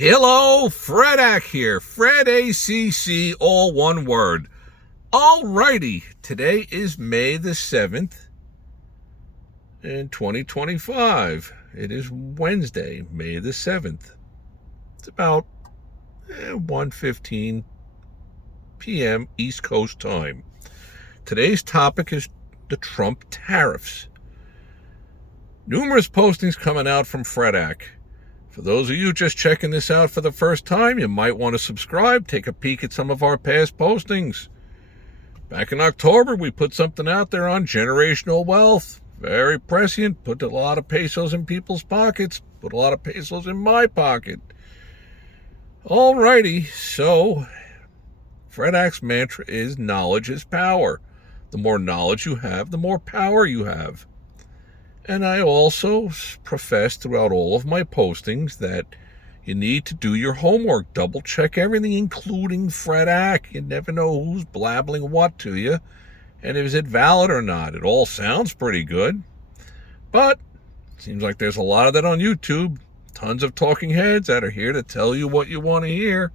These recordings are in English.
Hello, Fredak here. Fred ACC, all one word. Alrighty, today is May the 7th in 2025. It is Wednesday, May the 7th. It's about 1:15 p.m. East Coast time. Today's topic is the Trump tariffs. Numerous postings coming out from Fredak. For those of you just checking this out for the first time, you might want to subscribe, take a peek at some of our past postings. Back in October, we put something out there on generational wealth. Very prescient. Put a lot of pesos in people's pockets. Put a lot of pesos in my pocket. Alrighty, so Fredak's mantra is knowledge is power. The more knowledge you have, the more power you have. And I also profess throughout all of my postings that you need to do your homework. Double check everything, including Fredak. You never know who's blabbling what to you. And is it valid or not? It all sounds pretty good. But it seems like there's a lot of that on YouTube. Tons of talking heads that are here to tell you what you want to hear.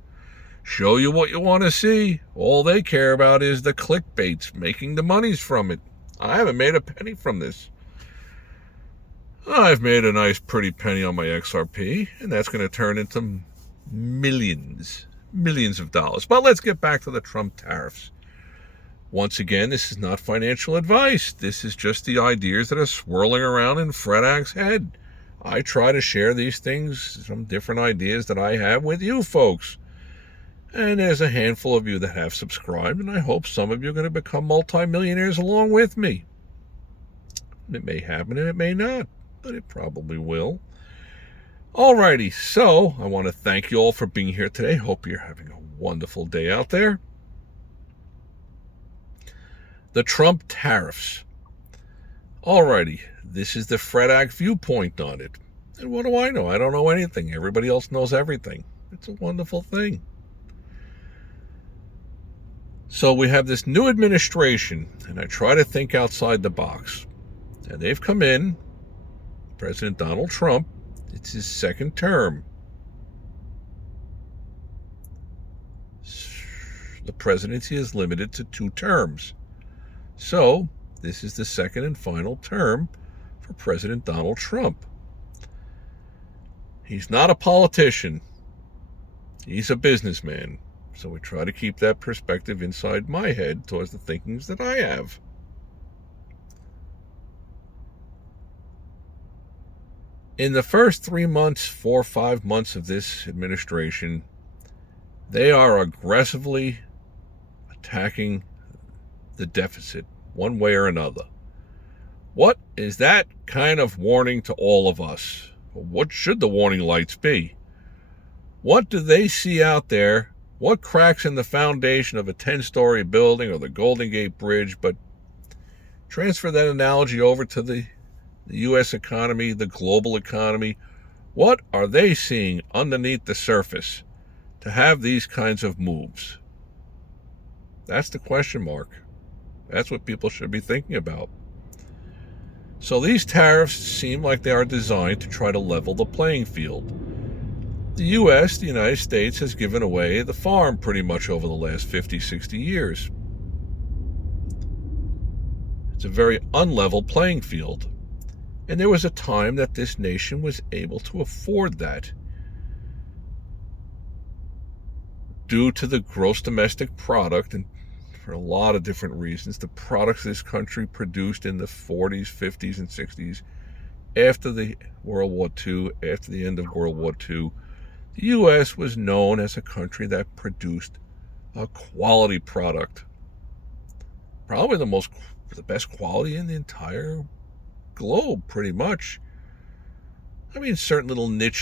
Show you what you want to see. All they care about is the clickbaits, making the monies from it. I haven't made a penny from this. I've made a nice pretty penny on my XRP, and that's going to turn into millions of dollars. But let's get back to the Trump tariffs. Once again, this is not financial advice. This is just the ideas that are swirling around in Fredak's head. I try to share these things, some different ideas that I have with you folks. And there's a handful of you that have subscribed, and I hope some of you are going to become multimillionaires along with me. It may happen and it may not, but it probably will. Alrighty, so I want to thank you all for being here today. Hope you're having a wonderful day out there. The Trump tariffs. Alrighty, this is the Fredak viewpoint on it. And what do I know? I don't know anything. Everybody else knows everything. It's a wonderful thing. So we have this new administration, and I try to think outside the box. And they've come in, President Donald Trump, it's his second term. The presidency is limited to 2 terms. So, this is the second and final term for President Donald Trump. He's not a politician. He's a businessman. So we try to keep that perspective inside my head towards the thinkings that I have. In the first 3 months, 4 or 5 months of this administration, they are aggressively attacking the deficit one way or another. What is that kind of warning to all of us? What should the warning lights be? What do they see out there? What cracks in the foundation of a 10-story building or the Golden Gate Bridge? But transfer that analogy over to the U.S. economy, the global economy. What are they seeing underneath the surface to have these kinds of moves? That's the question mark. That's what people should be thinking about. So these tariffs seem like they are designed to try to level the playing field. The U.S., the United States, has given away the farm pretty much over the last 50, 60 years. It's a very unlevel playing field. And there was a time that this nation was able to afford that due to the gross domestic product, and for a lot of different reasons, the products this country produced in the 40s, 50s, and 60s, after the World War II, after the end of World War II, the U.S. was known as a country that produced a quality product. Probably the best quality in the entire globe, pretty much. I mean, certain little niche